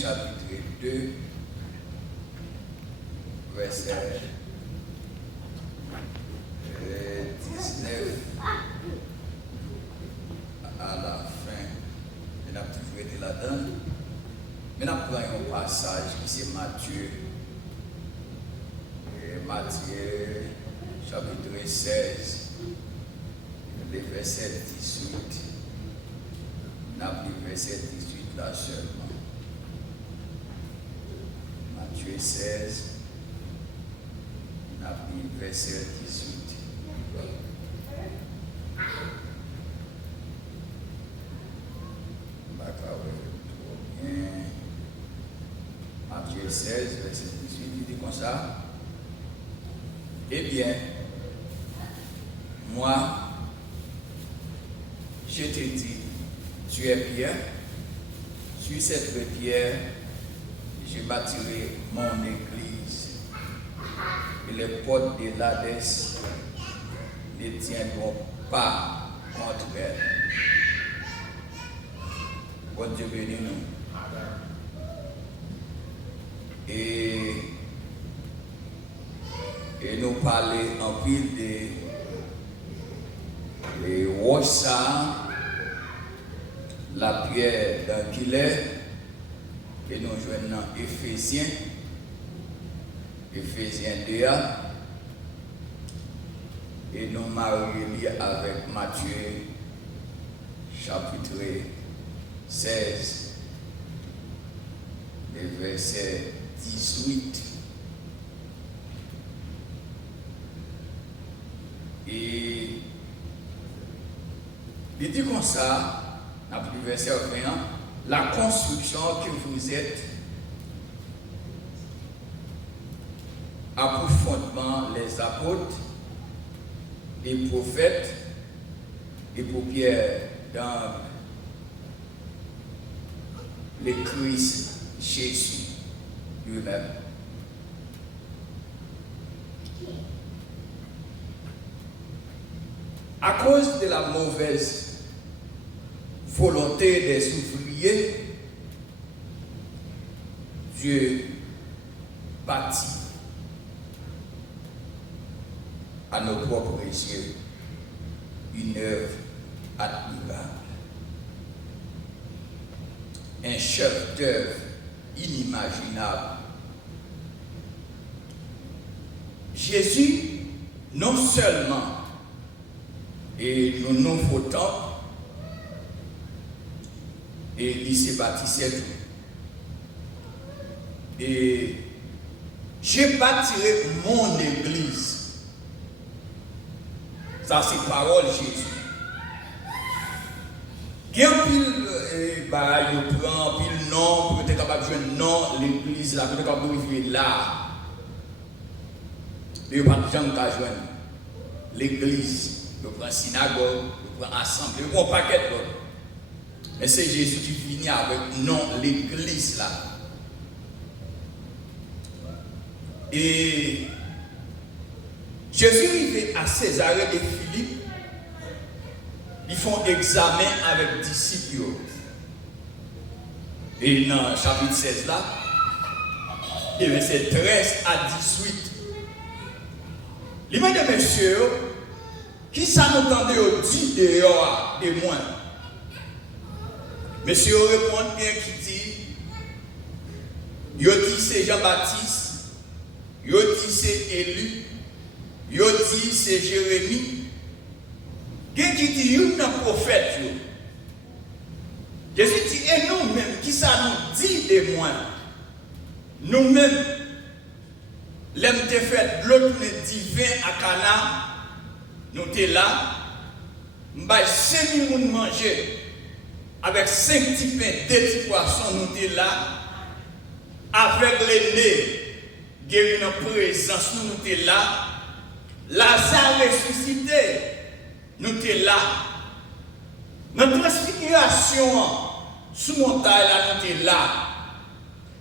chapitre 2, verset 19 à la fin. On a toujours été là-dedans. Maintenant, nous prenons un passage qui c'est Matthieu. Matthieu, chapitre 16, le verset 18. On a pris le verset 18 là seulement. Matthieu 16, on a pris le verset 18. Matthieu 16, verset 18, il dit comme ça. Eh bien, moi, je te dis, tu es Pierre, sur cette pierre, je bâtirai mon église, et les portes de l'Hadès ne tiendront pas contre elle. Bon Dieu bénisse nous. Et nous parler en pile de roches, la pierre d'un filet, et nous jouons dans Éphésiens 2, et nous marions avec Matthieu chapitre 16, le verset 18. Et il dit comme ça, dans le verset 21, la construction que vous êtes a pour fondement les apôtres, les prophètes, et pour Pierre dans le Christ Jésus lui-même. À cause de la mauvaise volonté des ouvriers, Dieu bâtit à nos propres yeux une œuvre admirable, un chef-d'œuvre inimaginable. Jésus, non seulement et le nouveau temple, et il s'est bâtissait tout. Et je bâtirai mon église. Ça, c'est parole Jésus. Quel pile, il prend pile non, pour être capable de jouer non, l'église là, pour être capable de vivre là. Il n'y a pas de gens qui jouent l'église. Il prend synagogue, il prend assemblée, il prend un paquet d'autres. Mais c'est Jésus qui finit avec non, l'église là. Et Jésus arrivé à Césarée et Philippe, ils font examen avec disciples. Et dans le chapitre 16 là, et verset 13 à 18, les mesdames et messieurs, qui ça nous entendait au dit dehors de moi? Monsieur répond bien qui dit, yo dit c'est Jean-Baptiste, yo dit c'est Élie, yo dit c'est Jérémie. Quelqu'un qui dit yo n'a prophète yo. Jésus dit et nous-mêmes qui ça nous dit de moi? Nous-mêmes l'aime te fait l'autre divin à Cana. Nous sommes là, nous avons 5 000 manger avec 5 petits pains, 2 petits poissons, nous sommes là, avec les nez, guéri en présence, nous sommes là, Lazare ressuscité, nous sommes là, notre transfiguration sous montagne, là, nous sommes là.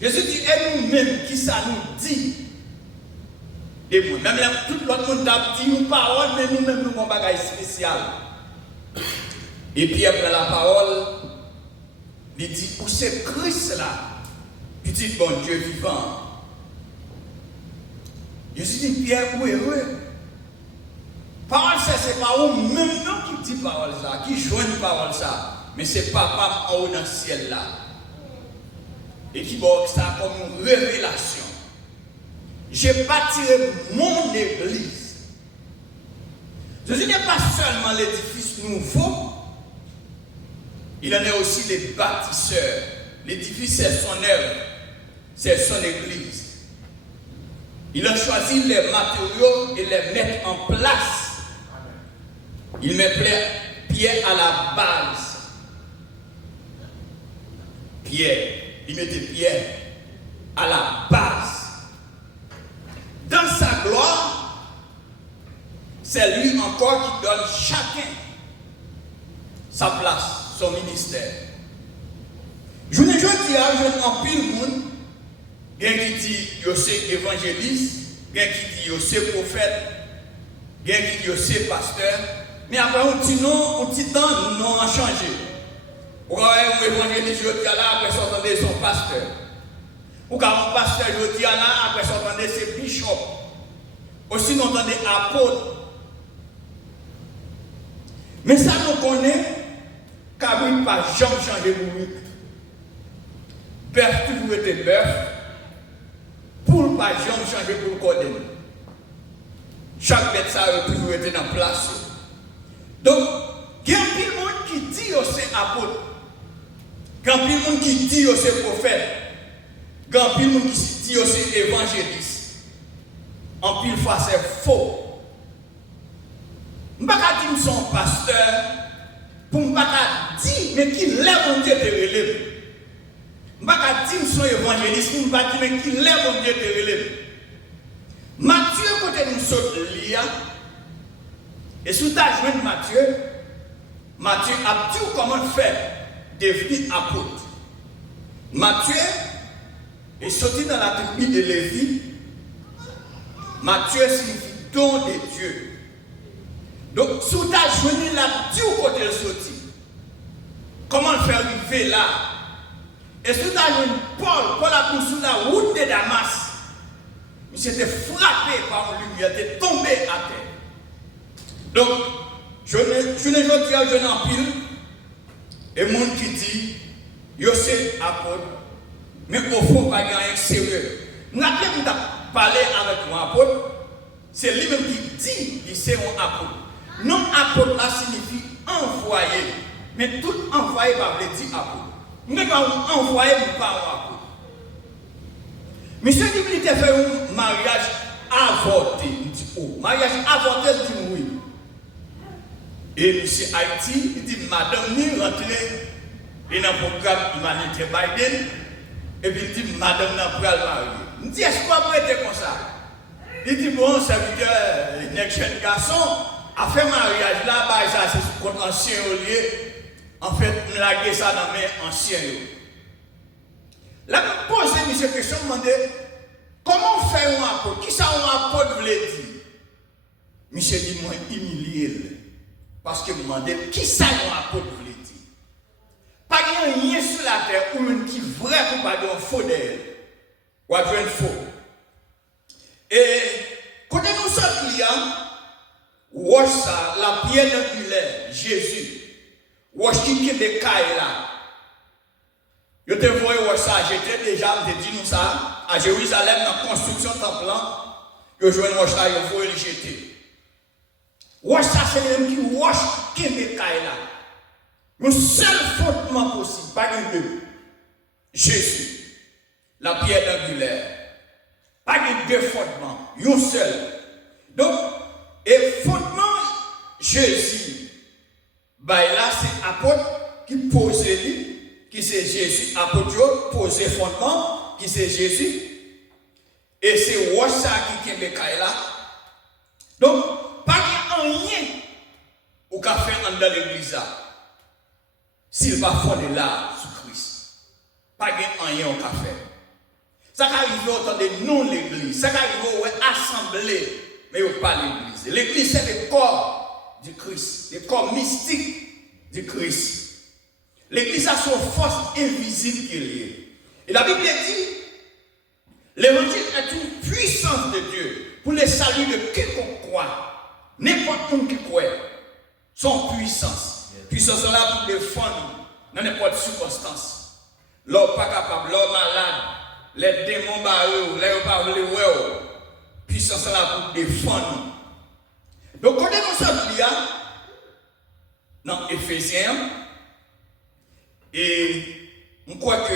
Jésus dit, et nous-mêmes, qui ça nous dit? Même tout l'autre monde a dit une parole, mais nous-mêmes nous avons un bagage spécial. Et puis après la parole, il dit, où c'est Christ là? petit bon Dieu vivant. Jésus dit, Pierre, où heureux. Parole ça, c'est pas vous même non qui dit parole ça, qui joigne parole ça, mais c'est papa en haut dans le ciel là. Et qui voit ça comme une révélation. J'ai bâtiré mon église. Jésus n'est pas seulement l'édifice nouveau, il en est aussi les bâtisseurs. L'édifice, c'est son œuvre, c'est son église. Il a choisi les matériaux et les mettre en place. Il met Pierre à la base. Pierre, il mettait Pierre à la base. Dans sa gloire, c'est lui encore qui donne chacun sa place, son ministère. Je ne dis pas, je n'en pile monde. Il y a qui dit que c'est évangéliste, il y a qui dit que c'est prophète, il y a qui dit que c'est pasteur. Mais après, on dit non, on dit non, non, a changé. Ou quand on évangéliste, je dis là, après, on entendait son pasteur. Ou quand on pasteur, je dis là, après, on entendait ses bishops. Aussi, on entendait apôtres. Mais ça, nous connaît, car il n'a pas jamais changé de lui. Bœuf toujours été bœuf. Pour ne pas jamais changer pour le code. Chaque bête ça a toujours été dans place. Donc, il y a un peu de monde qui dit que c'est apôtre. Il y a un peu de monde qui dit que c'est prophète. Il y a un peu de monde qui dit que c'est évangéliste. En pile fois, c'est faux. Je ne peux pas dire que je suis un pasteur pour ne pas dire mais qui lève mon Dieu de relève. Je ne peux pas dire que je suis évangéliste pour ne pas dire mais qui lève mon Dieu de relève. Matthieu, quand nous sommes liés, et sous ta jointe Matthieu a dit comment faire devenir apôtre. Matthieu est sorti dans la tribu de Lévi. Matthieu signifie don de Dieu. Donc, sous ta jointe, il a dit où côté sorti. Comment le faire arriver là? Et sous ta jointe, Paul a pris sur la route de Damas. Il s'était frappé par une lumière, il était tombé à terre. Donc, je ne dis pas, je n'en pile. Et le monde qui dit, je sais apôtre, mais au fond, pas rien sérieux. Nous avons parlé avec mon apôtre, c'est lui-même qui dit qu'il c'est mon apôtre. Non, apôtre là signifie envoyé. Mais tout envoyé par le dit apôtre. Nous avons envoyé, mais pas apôtre. Monsieur dit qu'il a fait un mariage avorté. Il dit, oh, mariage avorté, il dit oui. Et monsieur Haïti, il dit, madame, ni rentrée dans le programme humanitaire Biden. Et puis il dit, madame, n'a pas le marier. Il dit, est-ce qu'on peut être comme ça? Il dit, bon, serviteur, un jeune garçon, a fait mariage là, bah, ça c'est contre ancien au lieu. En fait, on l'a lagué ça dans mes anciens. Là, je pose cette question, je me demande, comment faire un apôtre? Qui ça un apôtre voulait dire? Monsieur dit, moi, humilié. Parce que je me demande, qui ça un apôtre voulait dire? Pas rien sur la terre ou même qui vrai pour pas dire faux d'elle. Ou un faux. Et quand nous sommes clients, watch ça, la pierre angulaire, Jésus. Watch qui est des cailles là. Je te vois ça, j'étais déjà, je te dis nous ça, à Jérusalem, dans la construction du temple, que je vois ça, il faut le jeter. Watch ça, c'est le même qui watch qui est des cailles là. Le seul fondement possible, pas de deux. Jésus, la pierre angulaire. Pas de deux fondements, un seul. Donc, et fondement Jésus, bah là c'est apôtre qui pose lui, qui c'est Jésus, apôtre pose fondement, qui c'est Jésus. Et c'est Wassa qui est là. Donc, pas de rien au café dans l'église là. S'il va fonder là sous Christ, pas de rien au café. Ça arrive autant de non l'église, ça arrive au assemblée, mais pas l'église. L'église c'est le corps du Christ, le corps mystique du Christ. L'église a son force invisible qui est liée. Et la Bible dit, L'évangile est une puissance de Dieu pour le salut de quiconque croit. N'importe qui croit. Son puissance. Puissance est là pour défendre dans n'importe circonstance. L'homme pas capable, l'homme malade, les démons barrés, les pas voulu ouais. Puissance est là pour défendre. Donc, quand on s'appuie dans Éphésiens, et on croit que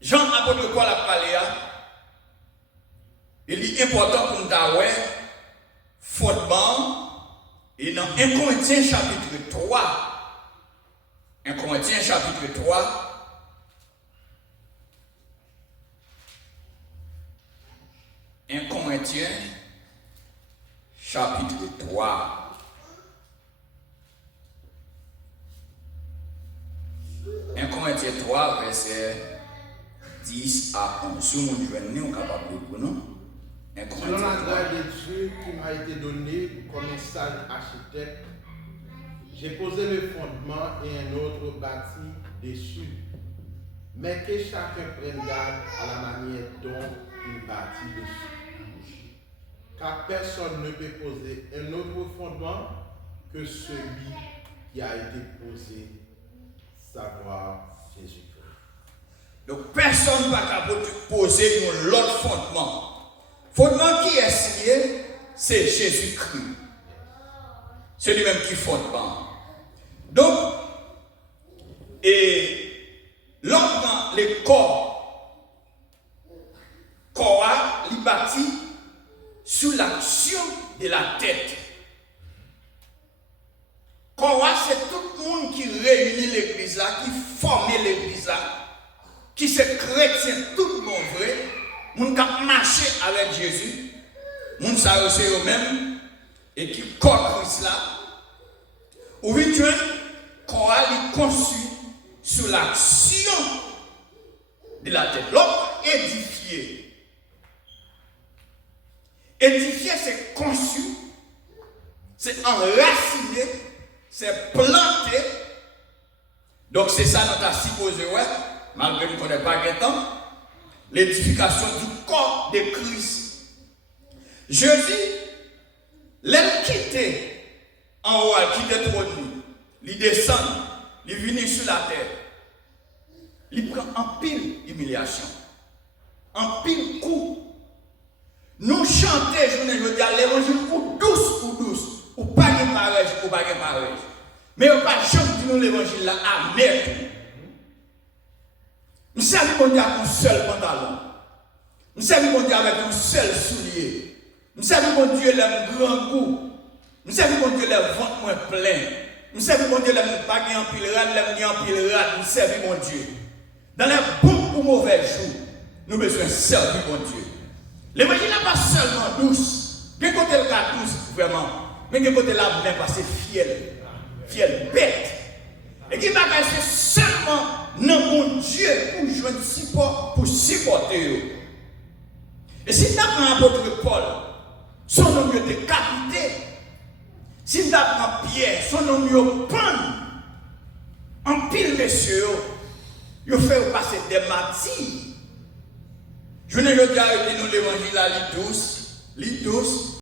Jean apôtre Paul a parlé, il est important pour nous d'avoir fondement, et dans 1 Corinthiens chapitre 3, 1 Corinthiens chapitre 3, chapitre 3. 1 Corinthiens 3, verset 10 à 11. Si vous nous capable de pour nous. Selon la grâce de Dieu qui m'a été donnée comme un sage architecte, j'ai posé le fondement et un autre bâti dessus. Mais que chacun prenne garde à la manière dont il bâtit dessus. Car personne ne peut poser un autre fondement que celui qui a été posé, savoir Jésus-Christ. Donc personne ne va poser un autre fondement. Fondement qui est signé, c'est Jésus-Christ. C'est lui-même qui fondement. Donc, et l'homme, le corps il bâtit sous l'action de la tête. Corps, c'est tout le monde qui réunit l'église là, qui forme l'église là, qui se chrétien, tout le monde vrai. Moun qui marché avec Jésus, moun sa c'est eux-mêmes et qui corps Christ là, ou vite corps est conçu sur l'action de la tête. L'autre édifié. Édifié c'est conçu, c'est enraciné, c'est planté. Donc c'est ça notre supposé ouais, malgré qu'on n'est pas guettant. L'édification du corps de Christ. Jésus, l'aime quitter en haut, quitter le trône, il descend, il vient sur la terre. Il prend en pile humiliation, en pile coup. Nous chantons, je veux dire, l'évangile ou douce, ou pas de mariage, ou pas de mariage. Mais on pas chanter nous l'évangile là, amer. Nous savons qu'on a un seul pantalon. Nous savons qu'on a avec un seul soulier. Nous savons qu'on Dieu l'aime grand goût. Nous savons qu'on Dieu l'aime ventre moins plein. Nous savons qu'on Dieu l'aime pas en pile rade, l'aime en pile rade. Nous savons mon Dieu. Dans les bons ou mauvais jours, nous avons besoin de servir mon Dieu. L'évangile n'est pas seulement douce. Bien côté le cas douce, vraiment. Mais bien côté là, même pas c'est fiel, bête. Et qui va c'est seulement non mon Dieu pour joindre support, pour supporter. Et si tu as l'apôtre Paul, son nom est décapité. Si tu as Pierre, son nom est pendre. En pile, messieurs, il fait passer des martyrs. Je ne veux pas dire nous l'évangile à l'idouce.